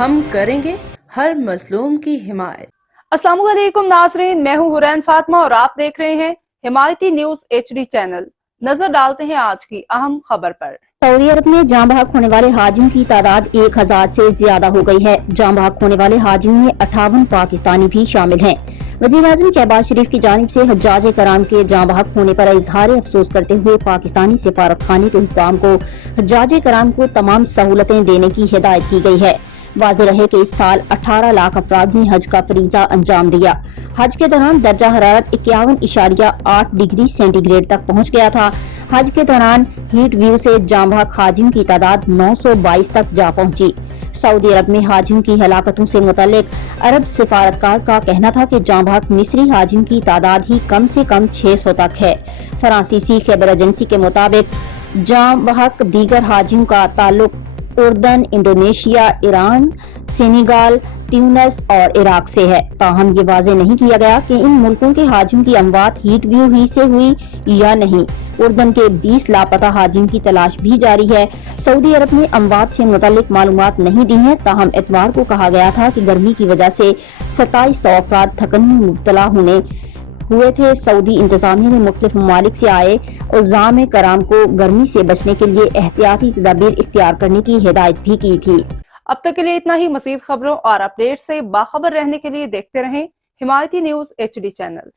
ہم کریں گے ہر مظلوم کی حمایت۔ السلام علیکم ناظرین، میں ہوں حورین فاطمہ اور آپ دیکھ رہے ہیں حمایتی نیوز HD چینل۔ نظر ڈالتے ہیں آج کی اہم خبر پر۔ سعودی عرب میں جاں بحق ہونے والے حاجیوں کی تعداد 1000 سے زیادہ ہو گئی ہے۔ جاں بحق ہونے والے حاجیوں میں 58 پاکستانی بھی شامل ہیں۔ وزیر اعظم شہباز شریف کی جانب سے حجاج کرام کے جاں بحق ہونے پر اظہار افسوس کرتے ہوئے پاکستانی سفارت خانے کے حکام کو حجاج کرام کو تمام سہولتیں دینے کی ہدایت کی گئی ہے۔ واضح رہے کہ اس سال 18 لاکھ افراد نے حج کا فریضہ انجام دیا۔ حج کے دوران درجہ حرارت 51.8 ڈگری سینٹی گریڈ تک پہنچ گیا تھا۔ حج کے دوران ہیٹ ویو سے جاں بحق حاجیوں کی تعداد 922 تک جا پہنچی۔ سعودی عرب میں حاجیوں کی ہلاکتوں سے متعلق عرب سفارتکار کا کہنا تھا کہ جاں بحق مصری حاجیوں کی تعداد ہی کم سے کم 600 تک ہے۔ فرانسیسی خبر ایجنسی کے مطابق جاں بحق دیگر حاجیوں کا تعلق اردن، انڈونیشیا، ایران، سینیگال، تیونس اور عراق سے ہے۔ تاہم یہ واضح نہیں کیا گیا کہ ان ملکوں کے حاجیوں کی اموات ہیٹ ویو ہی سے ہوئی یا نہیں۔ اردن کے 20 لاپتہ حاجیوں کی تلاش بھی جاری ہے۔ سعودی عرب نے اموات سے متعلق معلومات نہیں دی ہیں، تاہم اتوار کو کہا گیا تھا کہ گرمی کی وجہ سے 2700 افراد تھکن میں مبتلا ہوئے تھے۔ سعودی انتظامیہ نے مختلف ممالک سے آئے عزام کرام کو گرمی سے بچنے کے لیے احتیاطی تدابیر اختیار کرنے کی ہدایت بھی کی تھی۔ اب تک کے لیے اتنا ہی۔ مزید خبروں اور اپڈیٹ سے باخبر رہنے کے لیے دیکھتے رہیں حمایتی نیوز HD چینل۔